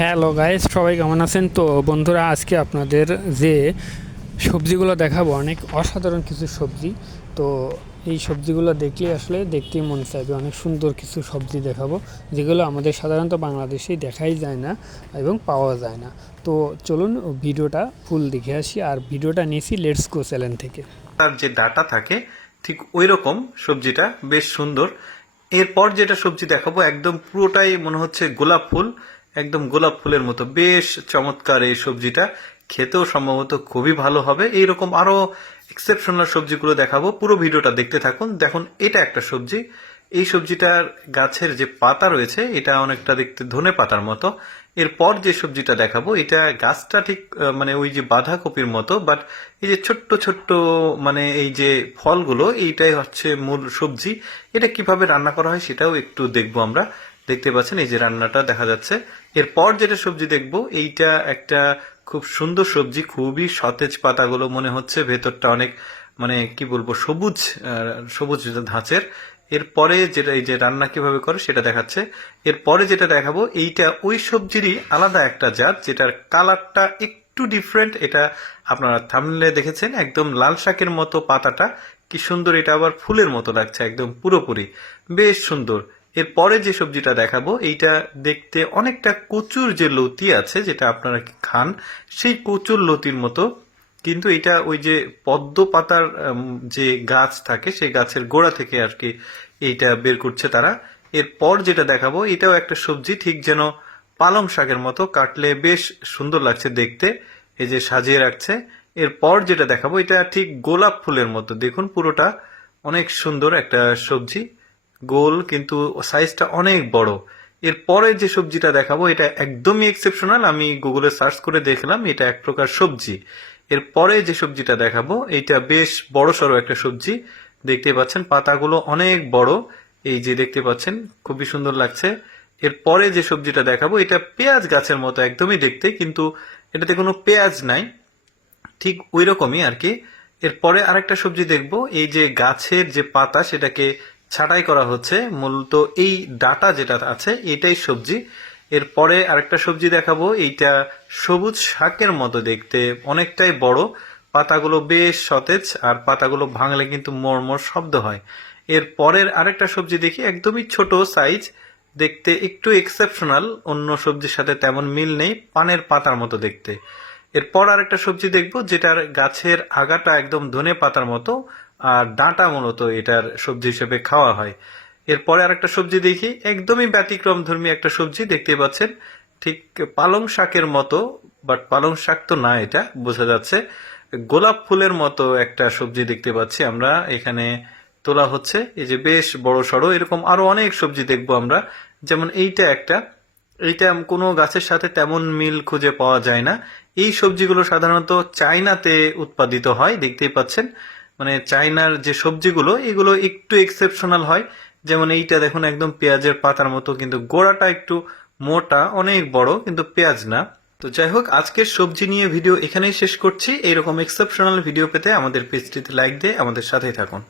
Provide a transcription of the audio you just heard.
Hello guys, সবাই কেমন আছেন? তো বন্ধুরা, আজকে আপনাদের যে সবজিগুলো দেখাবো অনেক অসাধারণ কিছু সবজি। তো এই সবজিগুলো দেখলে আসলে দেখতেই মন চাইবে। অনেক সুন্দর কিছু সবজি দেখাবো যেগুলো আমাদের সাধারণত বাংলাদেশেই দেখাই যায় না এবং পাওয়া যায় না। তো চলুন ভিডিওটা ফুল দেখে আসি। আর ভিডিওটা নিয়েছি লেটস গো চ্যানেল থেকে। তার যে ডাটা থাকে ঠিক ওই রকম সবজিটা বেশ সুন্দর। এরপর যেটা সবজি দেখাবো একদম পুরোটাই মনে হচ্ছে গোলাপ ফুল, একদম গোলাপ ফুলের মতো বেশ চমৎকার। এই সবজিটা খেতেও সম্ভবত খুবই ভালো হবে। এইরকম আরো এক্সেপশনাল সবজিগুলো দেখাবো, পুরো ভিডিওটা দেখতে থাকুন। দেখুন, এটা একটা সবজি। এই সবজিটার গাছের যে পাতা রয়েছে এটা অনেকটা দেখতে ধনে পাতার মতো। এরপর যে সবজিটা দেখাবো এটা গাছটা ঠিক মানে ওই যে বাঁধাকপির মতো, বাট এই যে ছোট্ট ছোট্ট মানে এই যে ফলগুলো এইটাই হচ্ছে মূল সবজি। এটা কিভাবে রান্না করা হয় সেটাও একটু দেখবো আমরা। দেখতে পাচ্ছেন এই যে রান্নাটা দেখা যাচ্ছে। এরপর যেটা সবজি দেখবো এইটা একটা খুব সুন্দর সবজি, খুবই সতেজ, পাতাগুলো মনে হচ্ছে ভেতরটা অনেক মানে কি বলবো সবুজ, সবুজ ধাঁচের। এরপরে যেটা এই যে রান্না কিভাবে করে সেটা দেখাচ্ছে। এরপরে যেটা দেখাবো এইটা ওই সবজিরই আলাদা একটা জাত, যেটার কালারটা একটু ডিফারেন্ট। এটা আপনারা থাম্বনেলে দেখেছেন, একদম লাল শাকের মতো পাতাটা, কি সুন্দর। এটা আবার ফুলের মতো লাগছে একদম পুরোপুরি, বেশ সুন্দর। এরপরে যে সবজিটা দেখাবো এইটা দেখতে অনেকটা কচুর যে লতি আছে যেটা আপনারা খান, সেই কচুর লতির মতো, কিন্তু এটা ওই যে পদ্ম পাতার যে গাছ থাকে সেই গাছের গোড়া থেকে আর কি এইটা বের করছে তারা। এরপর যেটা দেখাবো এটাও একটা সবজি, ঠিক যেন পালং শাকের মতো, কাটলে বেশ সুন্দর লাগছে দেখতে, এই যে সাজিয়ে রাখছে। এরপর যেটা দেখাবো এটা ঠিক গোলাপ ফুলের মতো, দেখুন পুরোটা অনেক সুন্দর একটা সবজি, গোল কিন্তু সাইজটা অনেক বড়। এরপরে যে সবজিটা দেখাবো এটা একদমই এক্সেপশনাল, আমি গুগলে সার্চ করে দেখলাম এটা এক প্রকার সবজি। এরপরে যে সবজিটা দেখাবো এইটা বেশ বড় সড়ো একটা সবজি, দেখতে পাচ্ছেন পাতাগুলো অনেক বড়, এই যে দেখতে পাচ্ছেন খুবই সুন্দর লাগছে। এরপরে যে সবজিটা দেখাবো এটা পেঁয়াজ গাছের মতো একদমই দেখতে, কিন্তু এটাতে কোনো পেঁয়াজ নাই, ঠিক ওই রকমই আর কি। এরপরে আরেকটা সবজি দেখবো, এই যে গাছের যে পাতা সেটাকে ছাঁটাই করা হচ্ছে, মূলত এই ডাটা যেটা আছে এটাই সবজি। এরপরে আরেকটা সবজি দেখাবো, এইটা সবুজ শাকের মতো দেখতে, অনেকটাই বড়, পাতাগুলো বেশ সতেজ, আর পাতাগুলো ভাঙলে কিন্তু মড়মড় শব্দ হয়। এর পরের আরেকটা সবজি দেখি, একদমই ছোট সাইজ, দেখতে একটু এক্সেপশনাল, অন্য সবজির সাথে তেমন মিল নেই, পানের পাতার মতো দেখতে। এরপর আরেকটা সবজি দেখবো যেটার গাছের আগাটা একদম ধনে পাতার মতো, আর ডাঁটা মূলত এটার সবজি হিসেবে খাওয়া হয়। এরপরে আরেকটা সবজি দেখি, একদমই ব্যতিক্রম ধর্মী একটা সবজি, দেখতে পাচ্ছেন ঠিক পালং শাকের মতো, বাট পালং শাক তো না, এটা বোঝা যাচ্ছে গোলাপ ফুলের মতো একটা সবজি দেখতে পাচ্ছি আমরা এখানে তোলা হচ্ছে। এই যে বেশ বড় সড়ো, এরকম আরো অনেক সবজি দেখবো আমরা। যেমন এইটা একটা, এইটা কোনো গাছের সাথে তেমন মিল খুঁজে পাওয়া যায় না। এই সবজিগুলো সাধারণত চায়নাতে উৎপাদিত হয়, দেখতেই পাচ্ছেন। মানে চায়নার যে সবজিগুলো এগুলো একটু এক্সেপশনাল হয়। যেমন এইটা দেখুন একদম পেঁয়াজের পাতার মতো, কিন্তু গোড়াটা একটু মোটা, অনেক বড়, কিন্তু পেঁয়াজ না। তো যাই হোক, আজকের সবজি নিয়ে ভিডিও এখানেই শেষ করছি। এইরকম এক্সেপশনাল ভিডিও পেতে আমাদের পেজটিতে লাইক দিয়ে আমাদের সাথেই থাকুন।